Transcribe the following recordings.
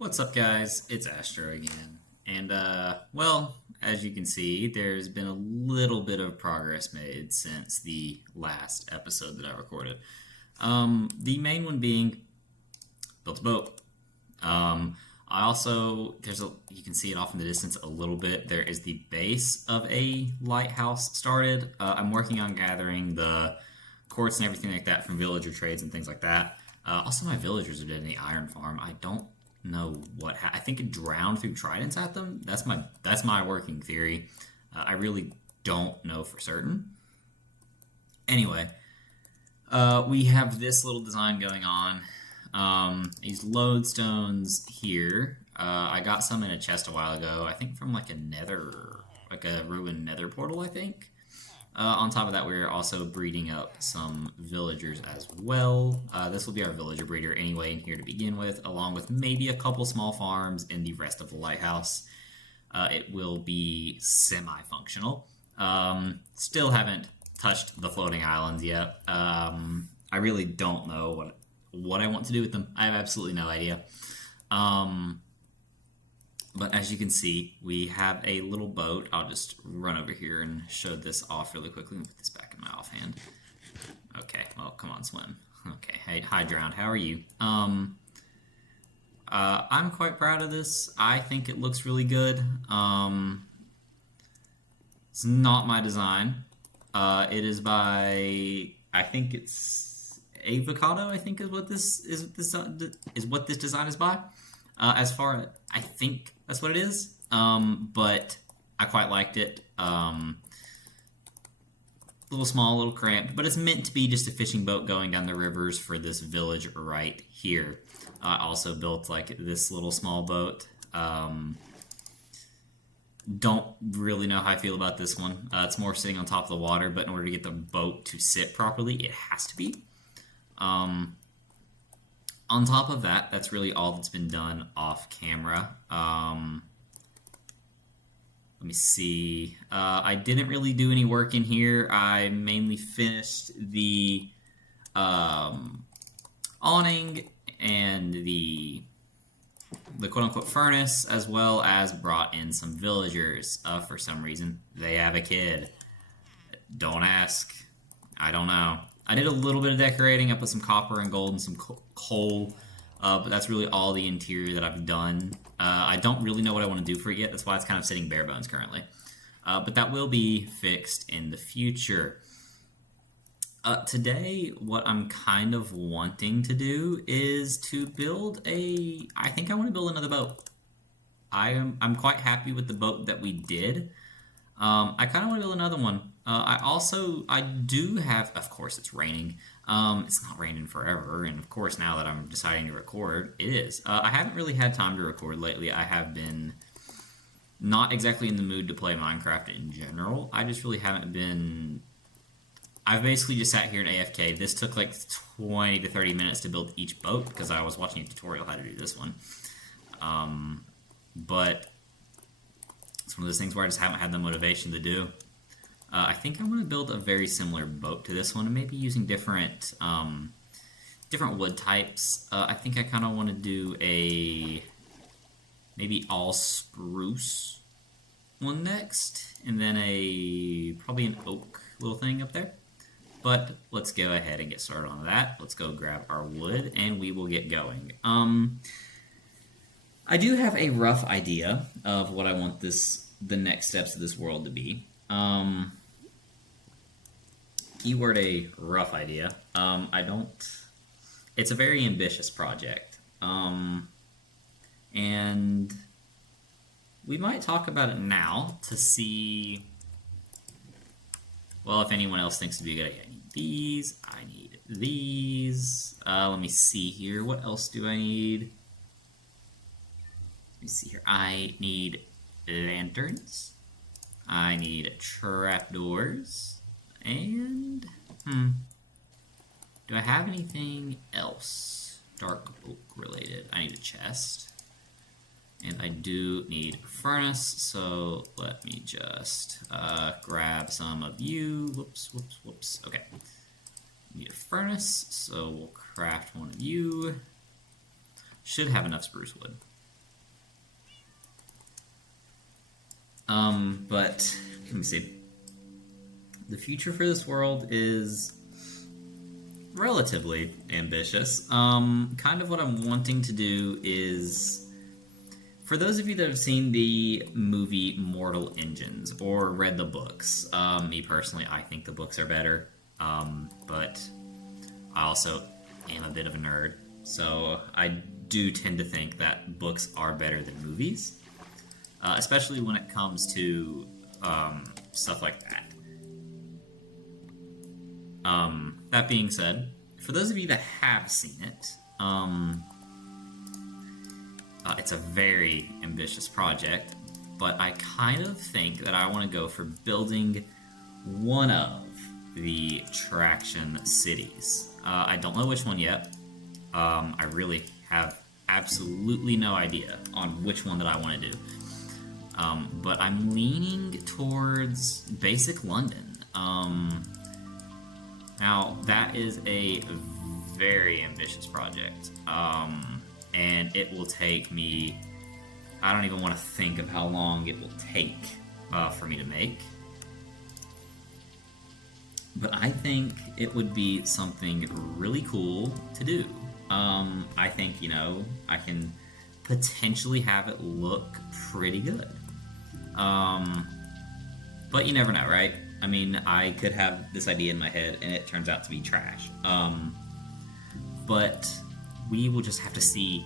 What's up, guys? It's Astro again. And, well, as you can see, there's been a little bit of progress made since the last episode that I recorded. The main one being built a boat. I also, you can see it off in the distance a little bit. There is the base of a lighthouse started. I'm working on gathering the quartz and everything like that from villager trades and things like that. Also, my villagers are dead in the iron farm. I don't know what I think it drowned through tridents at them. That's my working theory. I really don't know for certain. Anyway, we have this little design going on. These lodestones here. I got some in a chest a while ago. I think from like a ruined nether portal, I think. On top of that, we're also breeding up some villagers as well. This will be our villager breeder anyway in here to begin with, along with maybe a couple small farms in the rest of the lighthouse. It will be semi-functional. Still haven't touched the floating islands yet. I really don't know what I want to do with them. I have absolutely no idea. But as you can see, we have a little boat. I'll just run over here and show this off really quickly and put this back in my offhand. Okay, well, come on, swim. Okay, hey, hi, Drowned, how are you? I'm quite proud of this. I think it looks really good. It's not my design. It is by, I think it's Avocado, I think is what this design is by. As far as I think that's what it is, but I quite liked it. A little small, a little cramped, but it's meant to be just a fishing boat going down the rivers for this village right here. I also built like this little small boat. Don't really know how I feel about this one. It's more sitting on top of the water, but in order to get the boat to sit properly, it has to be. On top of that, that's really all that's been done off camera. Let me see. I didn't really do any work in here. I mainly finished the awning and the quote-unquote furnace, as well as brought in some villagers. For some reason, they have a kid. Don't ask. I don't know. I did a little bit of decorating. I put some copper and gold and some coal, but that's really all the interior that I've done. I don't really know what I want to do for it yet. That's why it's kind of sitting bare bones currently. But that will be fixed in the future. Today, what I'm kind of wanting to do is to build I think I want to build another boat. I'm quite happy with the boat that we did. I kind of want to build another one. I do have, of course it's raining. It's not raining forever, and of course now that I'm deciding to record, it is. I haven't really had time to record lately. I have been not exactly in the mood to play Minecraft in general. I just really haven't been... I've basically just sat here in AFK. This took like 20 to 30 minutes to build each boat, because I was watching a tutorial how to do this one. But it's one of those things where I just haven't had the motivation to do. I think I'm going to build a very similar boat to this one, and maybe using different wood types. I think I kind of want to do a maybe all spruce one next, and then probably an oak little thing up there. But let's go ahead and get started on that. Let's go grab our wood, and we will get going. I do have a rough idea of what I want the next steps of this world to be. Keyword a rough idea. It's a very ambitious project. And we might talk about it now to see, well, if anyone else thinks it'd be a good idea. I need these, I need these. Let me see here. What else do I need? Let me see here. I need lanterns. I need trapdoors. And, do I have anything else dark oak related? I need a chest. And I do need a furnace, so let me just grab some of you. Whoops. Okay. Need a furnace, so we'll craft one of you. Should have enough spruce wood. But let me see. The future for this world is relatively ambitious. Kind of what I'm wanting to do is, for those of you that have seen the movie Mortal Engines or read the books, me personally, I think the books are better. But I also am a bit of a nerd, so I do tend to think that books are better than movies, especially when it comes to stuff like that. That being said, for those of you that have seen it, it's a very ambitious project, but I kind of think that I want to go for building one of the Traction cities. I don't know which one yet. I really have absolutely no idea on which one that I want to do. But I'm leaning towards Basic London. Now, that is a very ambitious project. And it will take me... I don't even want to think of how long it will take for me to make. But I think it would be something really cool to do. I think, I can potentially have it look pretty good. But you never know, right? I mean, I could have this idea in my head and it turns out to be trash. But we will just have to see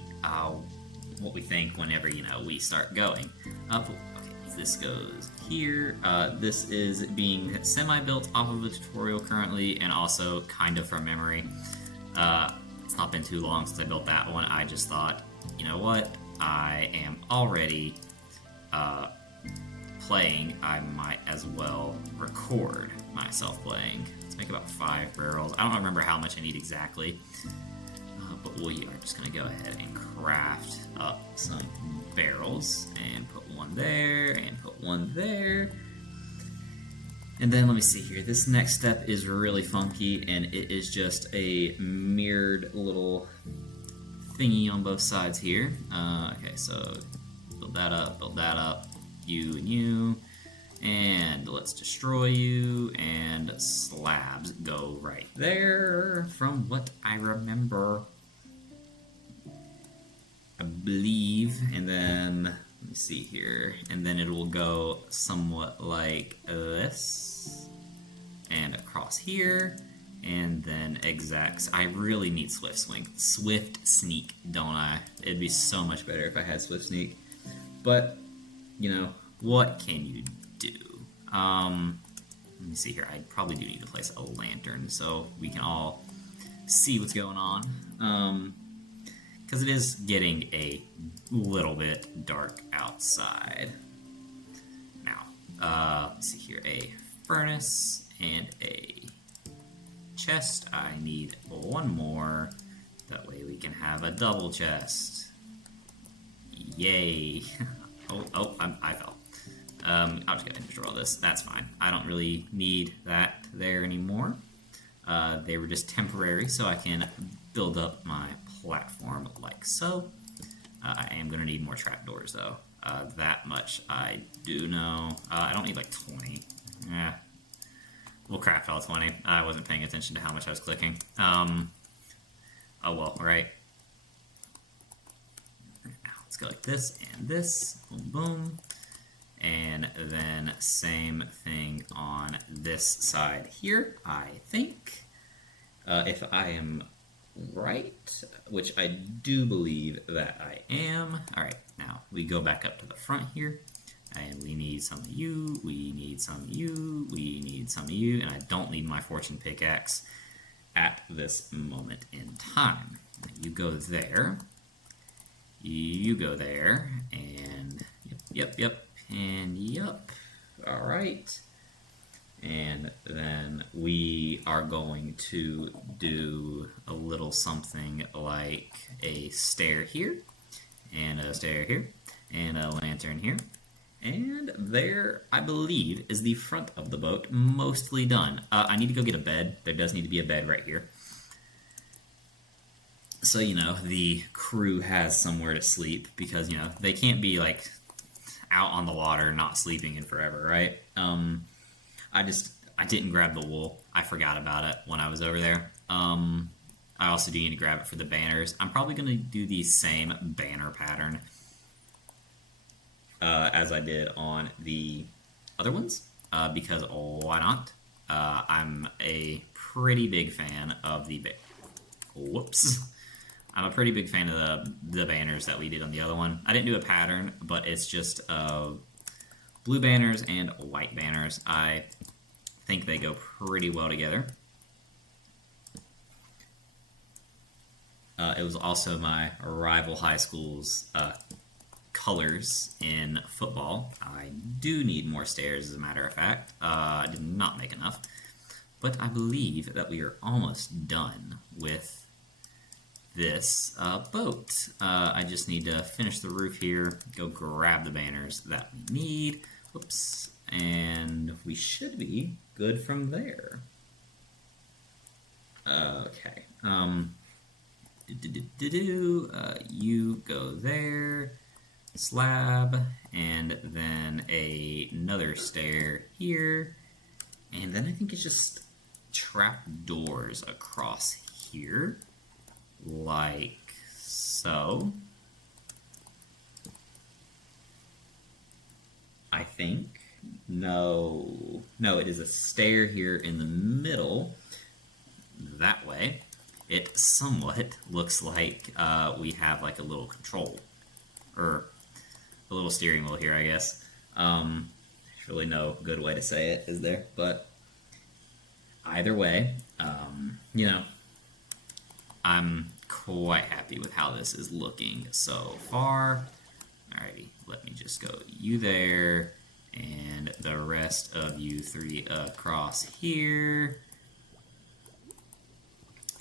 what we think whenever, we start going. Okay, this goes here. This is being semi-built off of the tutorial currently, and also kind of from memory. It's not been too long since I built that one. I just thought, you know what? I am already playing. I might as well record myself playing. Let's make about 5 barrels. I don't remember how much I need exactly. But we are just going to go ahead and craft up some barrels and put one there and put one there. And then let me see here. This next step is really funky, and it is just a mirrored little thingy on both sides here. Okay, so build that up, you and you. And let's destroy you, and slabs go right there from what I remember. I believe, and then let me see here, and then it will go somewhat like this, and across here, and then exact. I really need Swift Sneak, don't I? It'd be so much better if I had Swift Sneak, but what can you do? Let me see here. I probably do need to place a lantern so we can all see what's going on. Because it is getting a little bit dark outside. Now, let's see here, a furnace and a chest. I need one more, that way we can have a double chest. Yay. I fell. I'll just go ahead and destroy all this, that's fine. I don't really need that there anymore. They were just temporary, so I can build up my platform like so. I am going to need more trapdoors though. That much I do know. I don't need like 20. We'll craft all 20. I wasn't paying attention to how much I was clicking. Oh well, right. Now let's go like this and this. Boom, boom. And then same thing on this side here, I think. If I am right, which I do believe that I am. Alright, now we go back up to the front here, and we need some of you, we need some of you, we need some of you, and I don't need my fortune pickaxe at this moment in time. You go there, you go there, and yep, and yep, alright. And then we are going to do a little something like a stair here, and a stair here, and a lantern here. And there, I believe, is the front of the boat mostly done. I need to go get a bed. There does need to be a bed right here. So, the crew has somewhere to sleep, because, they can't be, like, out on the water, not sleeping in forever, right? I didn't grab the wool. I forgot about it when I was over there. I also do need to grab it for the banners. I'm probably going to do the same banner pattern as I did on the other ones, because why not? I'm a pretty big fan of the... Whoops. I'm a pretty big fan of the banners that we did on the other one. I didn't do a pattern, but it's just blue banners and white banners. I think they go pretty well together. It was also my rival high school's colors in football. I do need more stairs, as a matter of fact. I did not make enough. But I believe that we are almost done with this boat. I just need to finish the roof here, go grab the banners that we need. Whoops. And we should be good from there. Okay. You go there, slab, and then another stair here, and then I think it's just trap doors across here, like so. I think. No, it is a stair here in the middle, that way. It somewhat looks like we have like a little control, or a little steering wheel here, I guess. There's really no good way to say it, is there? But either way, you know, I'm quite happy with how this is looking so far. Alrighty, let me just go you there, and the rest of you three across here.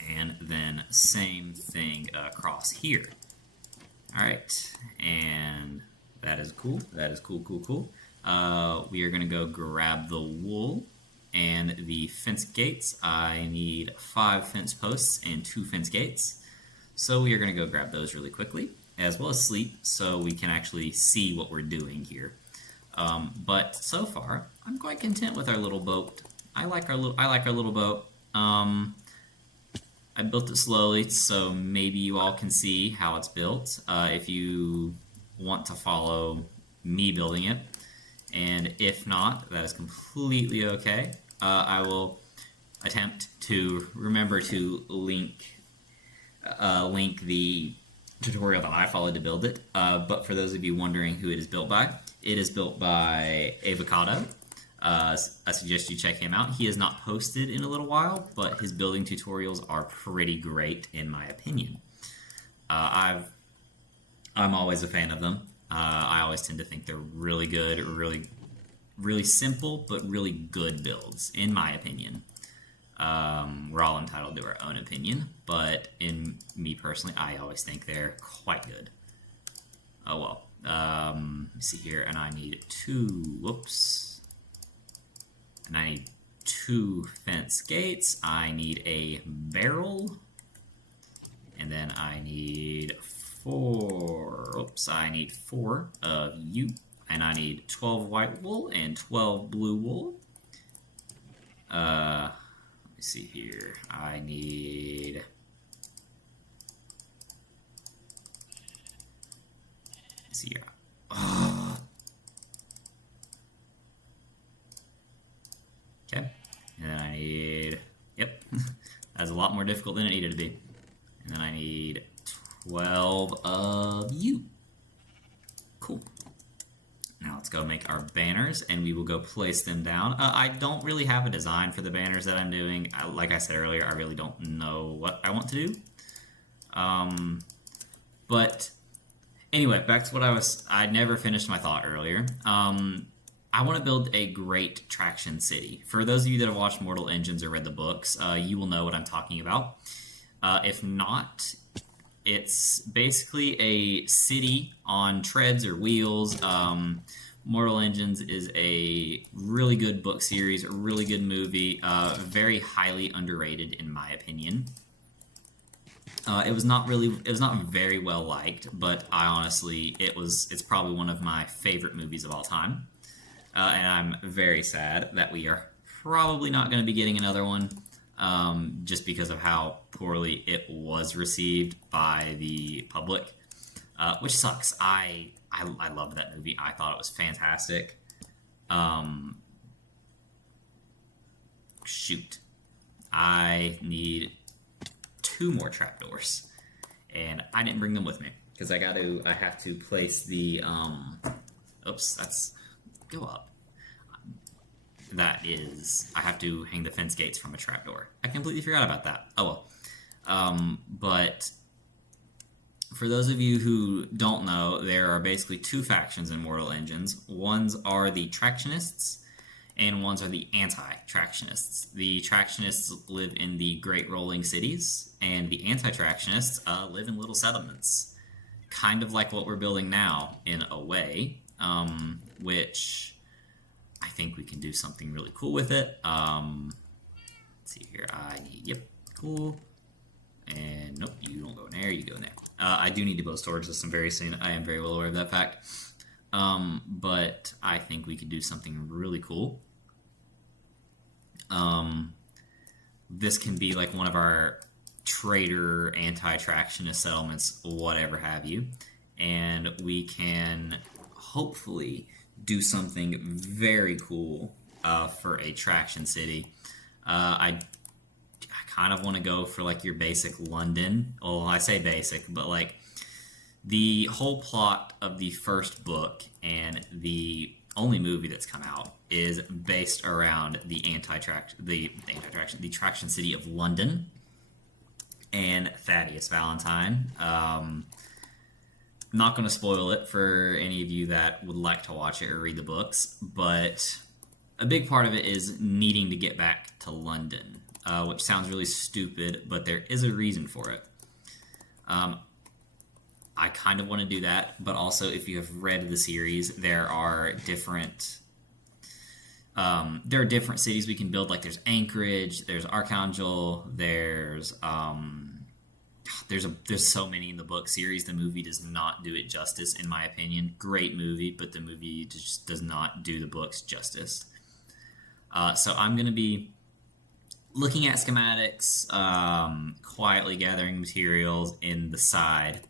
And then same thing across here. Alright, and that is cool. That is cool. We are going to go grab the wool and the fence gates. I need 5 fence posts and 2 fence gates. So we are going to go grab those really quickly, as well as sleep, so we can actually see what we're doing here. But so far, I'm quite content with our little boat. I like our little boat. I built it slowly, so maybe you all can see how it's built if you want to follow me building it. And if not, that is completely okay. I will attempt to remember to link the tutorial that I followed to build it. But for those of you wondering who it is built by Avocado. I suggest you check him out. He has not posted in a little while, but his building tutorials are pretty great in my opinion. I'm always a fan of them. I always tend to think they're really good, really simple, but really good builds, in my opinion. We're all entitled to our own opinion, but in me personally, I always think they're quite good. Oh well. Let me see here, and I need 2, whoops. And I need 2 fence gates. I need a barrel. And then I need 4, oops, I need 4 of you. And I need 12 white wool and 12 blue wool. Let me see here. I need... Let's see here. Okay, and then I need, yep, that's a lot more difficult than it needed to be. And then I need 12 of you. Cool. Now let's go make our banners, and we will go place them down. I don't really have a design for the banners that I'm doing. Like I said earlier, I really don't know what I want to do. But anyway, back to what I never finished my thought earlier. I want to build a great traction city. For those of you that have watched Mortal Engines or read the books, you will know what I'm talking about. If not, it's basically a city on treads or wheels. Mortal Engines is a really good book series, a really good movie, very highly underrated in my opinion. it was not very well liked, but I honestly, it's probably one of my favorite movies of all time. And I'm very sad that we are probably not going to be getting another one, just because of how poorly it was received by the public, which sucks. I loved that movie. I thought it was fantastic. Um, Shoot, I need two more trapdoors, and I didn't bring them with me because I have to place the oops, that's go up. That is, I have to hang the fence gates from a trapdoor. I completely forgot about that. Oh well. But for those of you who don't know, there are basically two factions in Mortal Engines. Ones are the Tractionists, and ones are the anti-Tractionists. The Tractionists live in the Great Rolling Cities, and the anti-Tractionists live in little settlements. Kind of like what we're building now, in a way, which I think we can do something really cool with it. Let's see here. Yep, cool. And nope, you don't go in there, you go in there. I do need to build a storage system very soon. I am very well aware of that fact. But I think we could do something really cool. This can be like one of our trader anti-tractionist settlements, whatever have you. And we can hopefully do something very cool for a traction city. I kind of want to go for like your basic London. Well, I say basic, but like the whole plot of the first book and the only movie that's come out is based around the traction city of London and Thaddeus Valentine. Not going to spoil it for any of you that would like to watch it or read the books, but a big part of it is needing to get back to London, which sounds really stupid, but there is a reason for it. I kind of want to do that, but also if you have read the series, there are different cities we can build. Like there's Anchorage, there's Archangel, there's so many in the book series. The movie does not do it justice, in my opinion. Great movie, but the movie just does not do the books justice. So I'm going to be looking at schematics, quietly gathering materials in the side,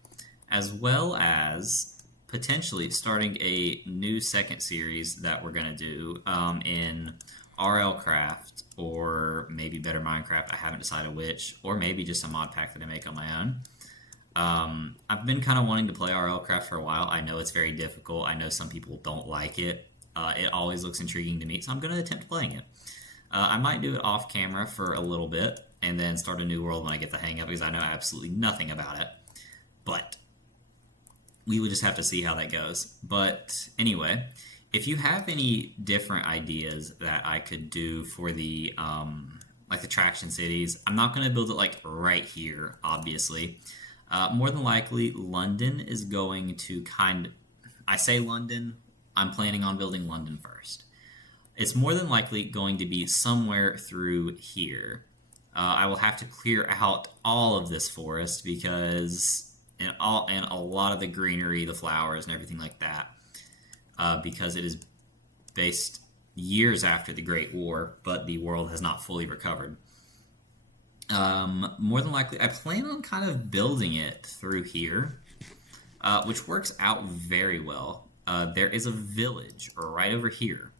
as well as potentially starting a new second series that we're going to do in RL Craft, or maybe Better Minecraft. I haven't decided which, or maybe just a mod pack that I make on my own. I've been kind of wanting to play RL Craft for a while. I know it's very difficult. I know some people don't like it. It always looks intriguing to me, so I'm going to attempt playing it. I might do it off camera for a little bit, and then start a new world when I get the hang of it, because I know absolutely nothing about it. But we would just have to see how that goes. But anyway, if you have any different ideas that I could do for the like the traction cities, I'm not going to build it like right here, obviously. More than likely, London is going to I say London, I'm planning on building London first. It's more than likely going to be somewhere through here. I will have to clear out all of this forest because and a lot of the greenery, the flowers, and everything like that, because it is based years after the Great War, but the world has not fully recovered. More than likely, I plan on kind of building it through here, which works out very well. There is a village right over here,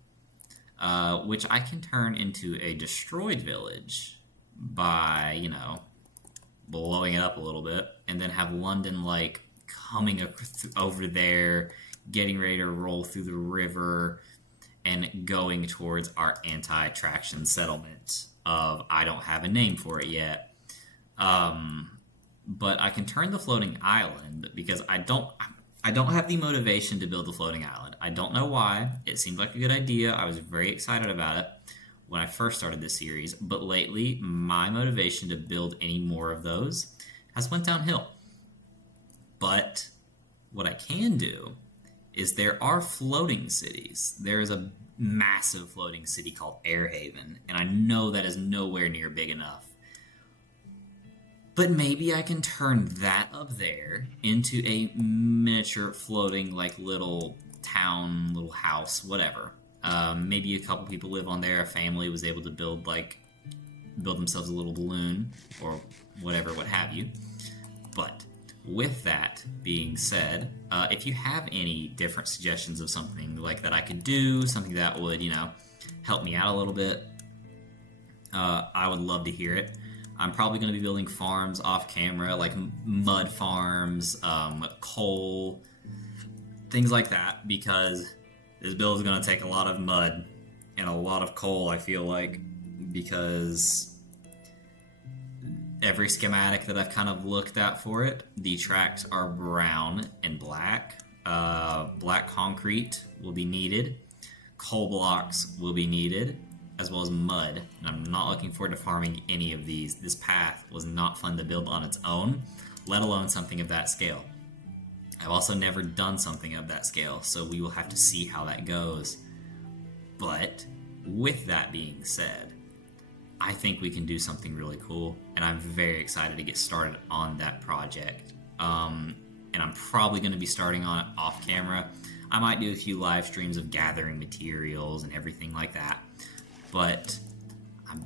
which I can turn into a destroyed village by, blowing it up a little bit, and then have London, like, coming over there, getting ready to roll through the river, and going towards our anti-traction settlement of, I don't have a name for it yet. But I can turn the floating island, because I don't have the motivation to build the floating island. I don't know why. It seemed like a good idea. I was very excited about it when I first started this series, but lately my motivation to build any more of those has went downhill. But what I can do is there are floating cities. There is a massive floating city called Airhaven, and I know that is nowhere near big enough. But maybe I can turn that up there into a miniature floating, like, little town, little house, whatever. Maybe a couple people live on there. A family was able to build themselves a little balloon or whatever, what have you. But with that being said, if you have any different suggestions of something like that I could do, something that would, help me out a little bit, I would love to hear it. I'm probably going to be building farms off camera, like mud farms, coal, things like that, because this build is going to take a lot of mud and a lot of coal, I feel like, because every schematic that I've kind of looked at for it, the tracks are brown and black. Black concrete will be needed. Coal blocks will be needed, as well as mud. And I'm not looking forward to farming any of these. This path was not fun to build on its own, let alone something of that scale. I've also never done something of that scale, so we will have to see how that goes. But with that being said, I think we can do something really cool, and I'm very excited to get started on that project. And I'm probably going to be starting on it off camera. I might do a few live streams of gathering materials and everything like that. But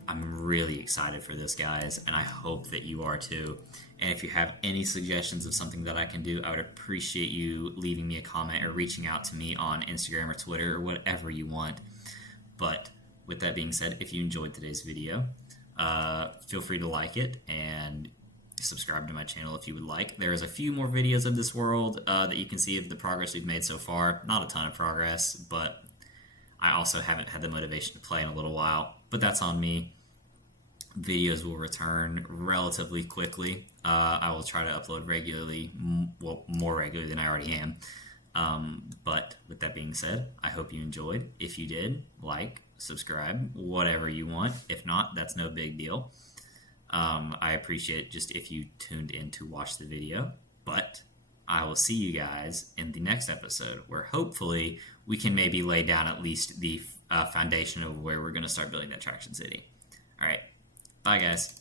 I'm really excited for this, guys, and I hope that you are too. And if you have any suggestions of something that I can do, I would appreciate you leaving me a comment or reaching out to me on Instagram or Twitter or whatever you want. But with that being said, if you enjoyed today's video, feel free to like it and subscribe to my channel if you would like. There's a few more videos of this world that you can see of the progress we've made so far. Not a ton of progress, but I also haven't had the motivation to play in a little while, but that's on me. Videos will return relatively quickly. I will try to upload regularly, well, more regularly than I already am. But with that being said, I hope you enjoyed. If you did, like, subscribe, whatever you want. If not, that's no big deal. I appreciate just if you tuned in to watch the video, but I will see you guys in the next episode where hopefully we can maybe lay down at least the foundation of where we're going to start building that Traction City. All right. Bye, guys.